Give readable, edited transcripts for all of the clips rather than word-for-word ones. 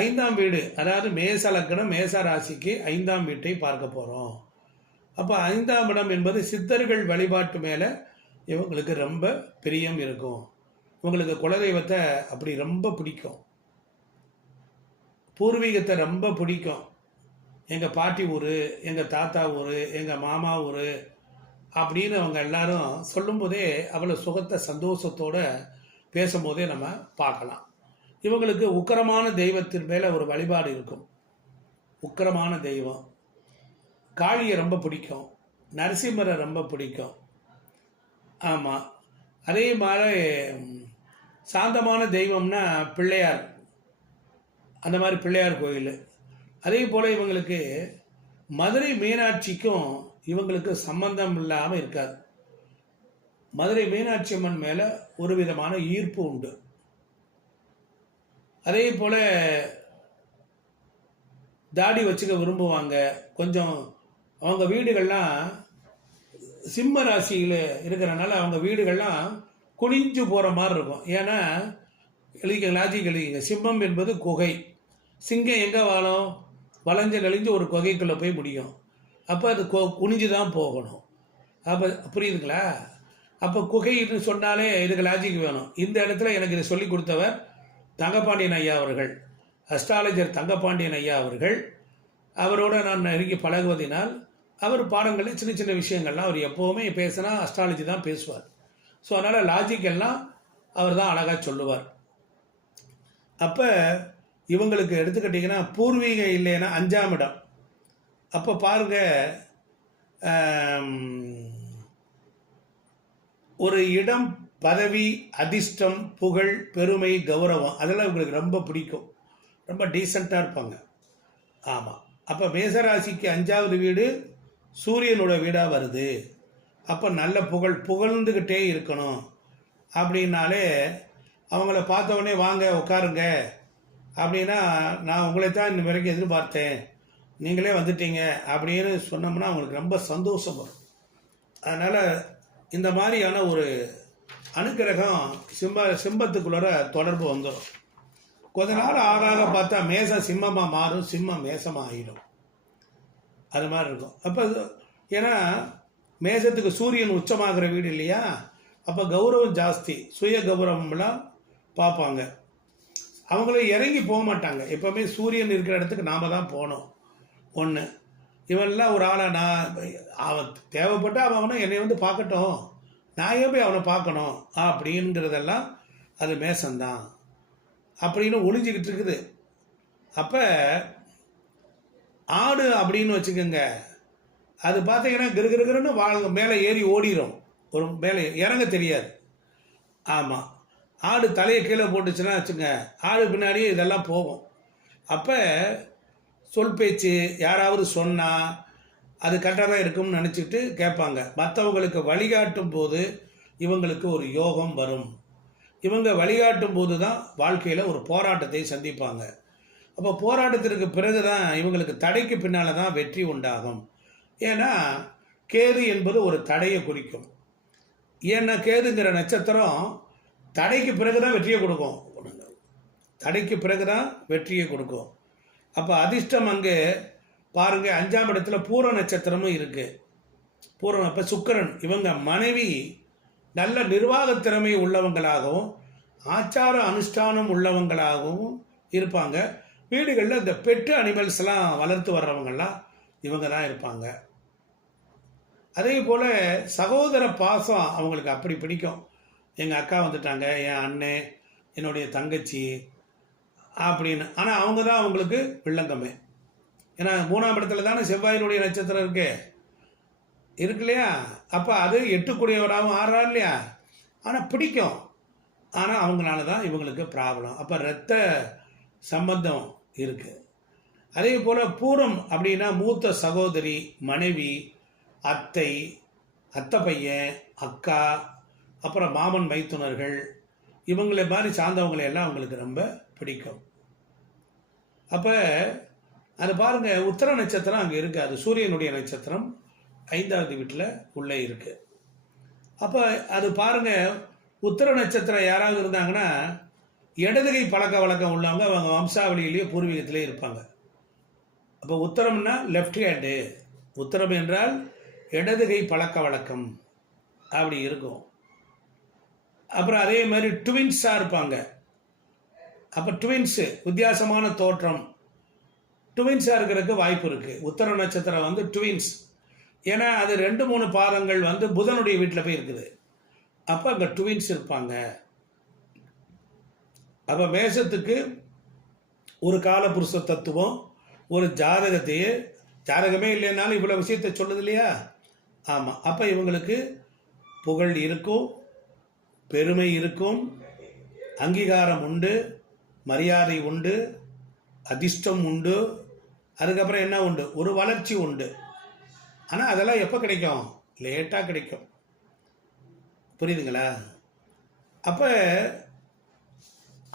ஐந்தாம் வீடு, அதாவது மேச லக்னம் மேச ராசிக்கு ஐந்தாம் வீட்டை பார்க்க போகிறோம். அப்போ ஐந்தாம் இடம் என்பது சித்தர்கள் வழிபாட்டு மேலே இவங்களுக்கு ரொம்ப பிரியம் இருக்கும். இவங்களுக்கு குலதெய்வத்தை அப்படி ரொம்ப பிடிக்கும், பூர்வீகத்தை ரொம்ப பிடிக்கும். எங்கள் பாட்டி ஊர், எங்கள் தாத்தா ஊர், எங்கள் மாமா ஊர் அப்படின்னு அவங்க எல்லாரும் சொல்லும்போதே அவ்வளோ சுகத்தை சந்தோஷத்தோடு பேசும்போதே நம்ம பார்க்கலாம். இவங்களுக்கு உக்கிரமான தெய்வத்தின் மேலே ஒரு வழிபாடு இருக்கும். உக்கிரமான தெய்வம் காளியை ரொம்ப பிடிக்கும், நரசிம்மரை ரொம்ப பிடிக்கும். ஆமாம், அதே மாதிரி சாந்தமான தெய்வம்னா பிள்ளையார், அந்த மாதிரி பிள்ளையார் கோயில். அதே போல் இவங்களுக்கு மதுரை மீனாட்சிக்கும் இவங்களுக்கு சம்பந்தம் இல்லாமல் இருக்காது. மதுரை மீனாட்சி அம்மன் மேலே ஒரு விதமான ஈர்ப்பு உண்டு. அதே போல் தாடி வச்சுக்க விரும்புவாங்க. கொஞ்சம் அவங்க வீடுகள்லாம் சிம்ம ராசியில் இருக்கிறனால அவங்க வீடுகள்லாம் குனிஞ்சு போகிற மாதிரி இருக்கும். ஏன்னா லாஜிக் எழுதிங்க, சிம்மம் என்பது குகை. சிங்கம் எங்கே வாழும்? வளைஞ்சு நெளிஞ்சு ஒரு குகைக்குள்ளே போய் முடியும். அப்போ அது குனிஞ்சு தான் போகணும். அப்போ புரியுதுங்களா? அப்போ குகைன்னு சொன்னாலே இதுக்கு லாஜிக் வேணும். இந்த இடத்துல எனக்கு இதை சொல்லி கொடுத்தவர் தங்கப்பாண்டியன் ஐயா அவர்கள், அஸ்ட்ராலஜர் தங்கப்பாண்டியன் ஐயா அவர்கள். அவரோட நான் நெருங்கி பழகுவதினால் அவர் பாடங்களில் சின்ன சின்ன விஷயங்கள்லாம் அவர் எப்போவுமே பேசினா அஸ்ட்ராலஜி தான் பேசுவார். ஸோ அதனால் லாஜிக் எல்லாம் அவர் தான் அழகாக சொல்லுவார். அப்போ இவங்களுக்கு எடுத்துக்கிட்டிங்கன்னா பூர்வீக இல்லைன்னா அஞ்சாம் இடம். அப்போ பாருங்க, ஒரு இடம், பதவி, அதிர்ஷ்டம், புகழ், பெருமை, கௌரவம் அதெல்லாம் இவங்களுக்கு ரொம்ப பிடிக்கும். ரொம்ப டீசெண்டாக இருப்பாங்க. ஆமாம். அப்போ மேசராசிக்கு அஞ்சாவது வீடு சூரியனோட வீடாக வருது. அப்போ நல்ல புகழ்ந்துக்கிட்டே இருக்கணும். அப்படின்னாலே அவங்கள பார்த்தவொடனே வாங்க உட்காருங்க அப்படின்னா, நான் உங்களை தான் இந்த வரைக்கும் எதிர்பார்த்தேன், நீங்களே வந்துட்டீங்க அப்படின்னு சொன்னோம்னா அவங்களுக்கு ரொம்ப சந்தோஷம் வரும். அதனால் இந்த மாதிரியான ஒரு அனுக்கிரகம் சிம்மத்துக்குள்ளே தொடர்பு வந்துடும். கொஞ்ச நாள் ஆக பார்த்தா மேசம் சிம்மமாக மாறும், சிம்மம் மேசமாக ஆகிடும். அது மாதிரி இருக்கும். அப்போ ஏன்னா மேசத்துக்கு சூரியன் உச்சமாகிற வீடு இல்லையா? அப்போ கௌரவம் ஜாஸ்தி, சுய கௌரவம்லாம் பார்ப்பாங்க. அவங்களும் இறங்கி போக மாட்டாங்க. எப்போவுமே சூரியன் இருக்கிற இடத்துக்கு நாம் தான் போகணும். ஒன்று, இவன்லாம் ஒரு ஆளை நான் அவன் தேவைப்பட்டால் அவனை என்னை வந்து பார்க்கட்டும், நான் ஏன் போய் அவனை பார்க்கணும் அப்படிங்கிறதெல்லாம் அது மேசம்தான் அப்படின்னு ஒளிஞ்சிக்கிட்டு இருக்குது. அப்போ ஆடு அப்படின்னு வச்சுக்கோங்க, அது பார்த்தீங்கன்னா கிருகிருன்னு மேலே ஏறி ஓடிடும், ஒரு மேலே இறங்க தெரியாது. ஆமாம், ஆடு தலையை கீழே போட்டுச்சுன்னா வச்சுங்க, ஆடு பின்னாடியே இதெல்லாம் போகும். அப்போ சொல் பேச்சு யாராவது சொன்னால் அது கரெக்டாக தான் இருக்கும்னு நினச்சிட்டு கேட்பாங்க. மற்றவங்களுக்கு வழிகாட்டும் போது இவங்களுக்கு ஒரு யோகம் வரும். இவங்க வழிகாட்டும் போது தான் வாழ்க்கையில் ஒரு போராட்டத்தை சந்திப்பாங்க. அப்போ போராட்டத்திற்கு பிறகு தான் இவங்களுக்கு தடைக்கு பின்னால் தான் வெற்றி உண்டாகும். ஏன்னா கேது என்பது ஒரு தடையை குறிக்கும். ஏன்னா கேதுங்கிற நட்சத்திரம் தடைக்கு பிறகு தான் வெற்றியை கொடுக்கும். தடைக்கு பிறகு தான் வெற்றியை கொடுக்கும். அப்போ அதிர்ஷ்டம் அங்கே பாருங்கள், அஞ்சாம் இடத்துல பூர நட்சத்திரமும் இருக்குது. பூரம் அப்போ சுக்கிரன். இவங்க மனைவி நல்ல நிர்வாக திறமை உள்ளவங்களாகவும் ஆச்சார அனுஷ்டானம் உள்ளவங்களாகவும் இருப்பாங்க. வீடுகளில் இந்த பெட்டு அனிமல்ஸ்லாம் வளர்த்து வர்றவங்கெல்லாம் இவங்க தான் இருப்பாங்க. அதே போல் சகோதர பாசம் அவங்களுக்கு அப்படி பிடிக்கும். எங்கள் அக்கா வந்துட்டாங்க, என் அண்ணன், என்னுடைய தங்கச்சி அப்படின்னு. ஆனால் அவங்க தான் அவங்களுக்கு வில்லங்கமே. ஏன்னா 3ஆம் இடத்துல தானே செவ்வாயினுடைய நட்சத்திரம் இருக்கு இல்லையா? அப்போ அது 8 ஆடுறாரு இல்லையா? ஆனால் பிடிக்கும். ஆனால் அவங்களால தான் இவங்களுக்கு ப்ராப்ளம். அப்போ இரத்த சம்பந்தம் இருக்குது. அதே போல் பூரம் அப்படின்னா மூத்த சகோதரி, மனைவி, அத்தை பையன், அக்கா, அப்புறம் மாமன் மைத்துனர்கள், இவங்களை மாதிரி சார்ந்தவங்களை எல்லாம் அவங்களுக்கு ரொம்ப பிடிக்கும். அப்போ அது பாருங்கள், உத்திர நட்சத்திரம் அங்கே இருக்குது. அது சூரியனுடைய நட்சத்திரம் 5வது வீட்டில் உள்ளே இருக்குது. அப்போ அது பாருங்கள், உத்திர நட்சத்திரம் யாராவது இருந்தாங்கன்னா இடதுகை பழக்க வழக்கம் உள்ளவங்க அவங்க வம்சாவளியிலேயே பூர்வீகத்திலே இருப்பாங்க. அப்போ உத்தரம்னா லெஃப்ட் ஹேண்டு, உத்தரம் என்றால் இடதுகை பழக்க வழக்கம் அப்படி இருக்கும். அப்புறம் அதே மாதிரி ட்வின்ஸாக இருப்பாங்க. அப்போ ட்வின்ஸு வித்தியாசமான தோற்றம், ட்வின்ஸாக இருக்கிறதுக்கு வாய்ப்பு இருக்குது. உத்தர நட்சத்திரம் வந்து ட்வின்ஸ், ஏன்னா அது 2-3 பாதங்கள் வந்து புதனுடைய வீட்டில் போய் இருக்குது. அப்போ அங்கே ட்வின்ஸ் இருப்பாங்க. அப்போ மேசத்துக்கு ஒரு காலபுருஷ தத்துவம், ஒரு ஜாதகத்தையே, ஜாதகமே இல்லைன்னாலும் இவ்வளோ விஷயத்தை சொல்லுது இல்லையா? ஆமாம். அப்போ இவங்களுக்கு புகழ் இருக்கும், பெருமை இருக்கும், அங்கீகாரம் உண்டு, மரியாதை உண்டு, அதிர்ஷ்டம் உண்டு, அதுக்கப்புறம் என்ன உண்டு, ஒரு வளர்ச்சி உண்டு. ஆனால் அதெல்லாம் எப்போ கிடைக்கும்? லேட்டாக கிடைக்கும். புரியுதுங்களா? அப்போ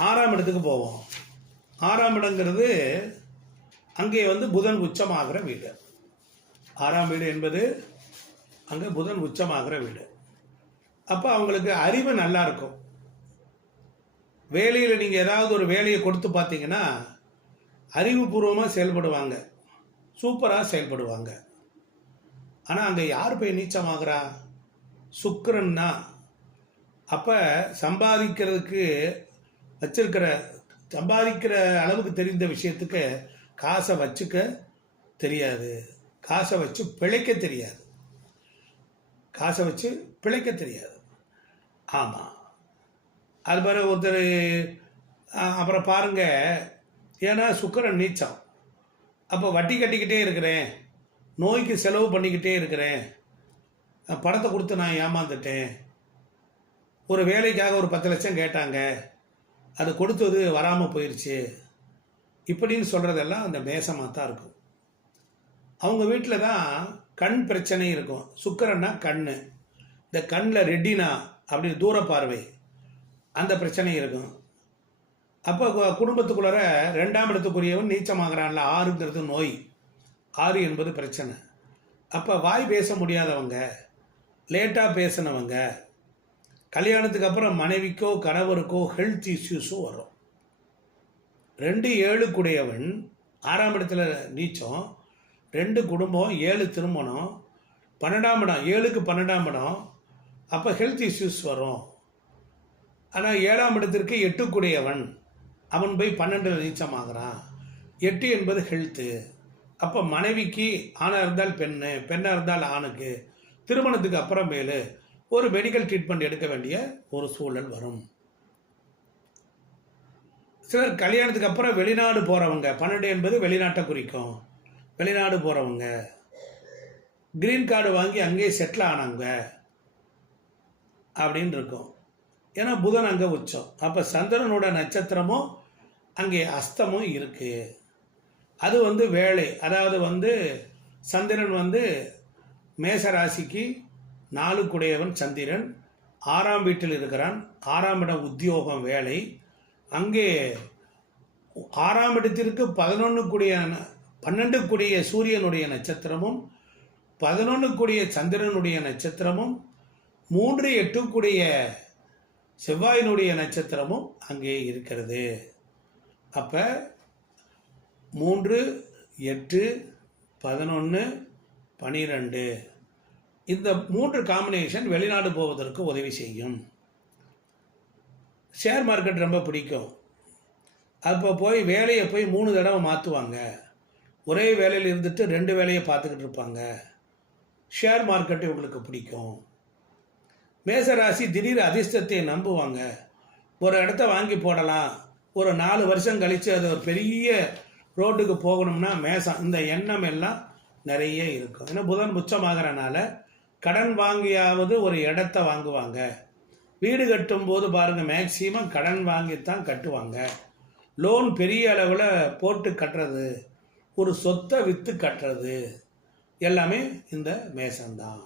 6ஆம் இடத்துக்கு போவோம். 6ஆம் இடங்கிறது அங்கே வந்து புதன் உச்சமாகிற வீடு. 6ஆம் வீடு என்பது அங்கே புதன் உச்சமாகிற வீடு. அப்போ அவங்களுக்கு அறிவு நல்லா இருக்கும். வேலையில் நீங்கள் ஏதாவது ஒரு வேலையை கொடுத்து பார்த்தீங்கன்னா அறிவுபூர்வமாக செயல்படுவாங்க, சூப்பராக செயல்படுவாங்க. ஆனால் அங்கே யார் போய் நீச்சமாகறா? சுக்கிரன்னா. அப்போ சம்பாதிக்கிறதுக்கு வச்சிருக்கிற, சம்பாதிக்கிற அளவுக்கு தெரிந்த விஷயத்துக்கு காசை வச்சுக்க தெரியாது, காசை வச்சு பிழைக்க தெரியாது, காசை வச்சு பிழைக்க தெரியாது. ஆமாம். அது மாதிரி ஒருத்தர் அப்புறம் பாருங்க, ஏன்னா சுக்கிரன் நீச்சம். அப்போ வட்டி கட்டிக்கிட்டே இருக்கிறேன், நோய்க்கு செலவு பண்ணிக்கிட்டே இருக்கிறேன், பணத்தை கொடுத்து நான் ஏமாந்துட்டேன், ஒரு வேலைக்காக ஒரு 10 லட்சம் கேட்டாங்க, அது கொடுத்தது வராமல் போயிடுச்சு, இப்படின்னு சொல்கிறதெல்லாம் அந்த மேசமாக தான் இருக்கும். அவங்க வீட்டில் தான் கண் பிரச்சனை இருக்கும். சுக்கிரன்னா கண், இந்த கண்ணில் ரெட்டினா அப்படின்னு தூர பார்வை, அந்த பிரச்சனை இருக்கும். அப்போ குடும்பத்துக்குள்ளார 2ஆம் இடத்துக்குரியவன் நீச்சமாகறான்ல, 6ங்கிறது நோய், 6 என்பது பிரச்சனை. அப்போ வாய் பேச முடியாதவங்க, லேட்டாக பேசினவங்க, கல்யாணத்துக்கு அப்புறம் மனைவிக்கோ கணவருக்கோ ஹெல்த் இஷ்யூஸும் வரும். 2 7 6ஆம் இடத்துல நீச்சம், 2 குடும்பம், 7 திருமணம், 12ஆம் இடம், 7க்கு 12ஆம் இடம். அப்போ ஹெல்த் இஷ்யூஸ் வரும். ஆனால் 7ஆம் இடத்திற்கு 8 அவன் போய் 12 நீச்சமாகறான். 8 என்பது ஹெல்த்து. அப்போ மனைவிக்கு ஆணாக இருந்தால் பெண்ணு, பெண்ணாக இருந்தால் ஆணுக்கு திருமணத்துக்கு அப்புறமேலு ஒரு மெடிக்கல் ட்ரீட்மெண்ட் எடுக்க வேண்டிய ஒரு சூழல் வரும். சிலர் கல்யாணத்துக்கு அப்புறம் வெளிநாடு போகிறவங்க, 12 என்பது வெளிநாட்டை குறிக்கும், வெளிநாடு போகிறவங்க, கிரீன் கார்டு வாங்கி அங்கேயே செட்டில் ஆனாங்க அப்படின்னு இருக்கும். ஏன்னா புதன் அங்கே உச்சம். அப்போ சந்திரனோட நட்சத்திரமும் அங்கே அஸ்தமும் இருக்குது. அது வந்து வேலை, அதாவது வந்து சந்திரன் வந்து மேசராசிக்கு 4 சந்திரன் 6ஆம் வீட்டில் இருக்கிறான். 6ஆம் இடம் உத்தியோகம், வேலை. அங்கே 6ஆம் இடத்திற்கு 12 சூரியனுடைய நட்சத்திரமும், 11 சந்திரனுடைய நட்சத்திரமும், 3 8 செவ்வாயினுடைய நட்சத்திரமும் அங்கே இருக்கிறது. அப்போ 3 8 11 12 இந்த 3 காம்பினேஷன் வெளிநாடு போவதற்கு உதவி செய்யும். ஷேர் மார்க்கெட் ரொம்ப பிடிக்கும். அப்போ போய் வேலையை போய் 3 தடவை மாற்றுவாங்க. ஒரே வேலையில் இருந்துட்டு 2 வேலையை பார்த்துக்கிட்டு இருப்பாங்க. ஷேர் மார்க்கெட்டு இவங்களுக்கு பிடிக்கும். மேசராசி திடீர் அதிர்ஷ்டத்தை நம்புவாங்க. ஒரு இடத்த வாங்கி போடலாம், ஒரு 4 வருஷம் கழித்து அது ஒரு பெரிய ரோட்டுக்கு போகணும்னா மேசம், இந்த எண்ணம் எல்லாம் நிறைய இருக்கும். ஏன்னா புதன் உச்சமாகறனால கடன் வாங்கியாவது ஒரு இடத்த வாங்குவாங்க. வீடு கட்டும்போது பாருங்கள், மேக்சிமம் கடன் வாங்கித்தான் கட்டுவாங்க. லோன் பெரிய அளவில் போட்டு கட்டுறது, ஒரு சொத்தை விற்று கட்டுறது எல்லாமே இந்த மேசம்தான்.